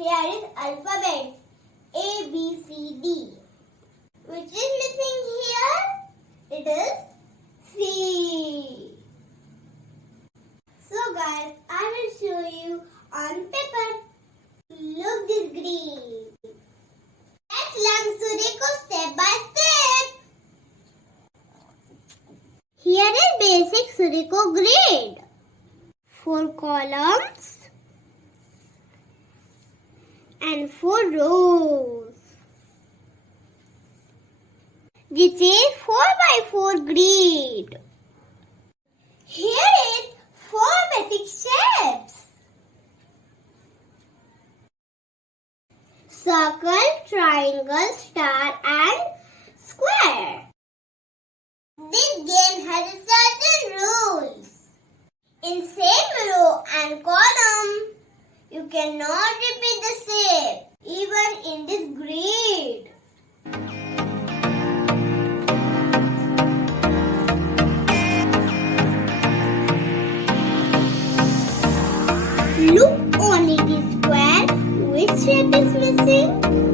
Here is alphabet A, B, C, D. Which is missing here? It is C. So guys, I will show you on paper. Look this green. Let's learn Sudoku step by step. Here is basic Sudoku grid. 4 columns and 4 rows. This is 4 by 4 grid. Here is 4 basic shapes. Circle, triangle, star and square. This game has certain rules. In same row and column, you cannot repeat the shape even in this grid. Look only this square. Which shape is missing?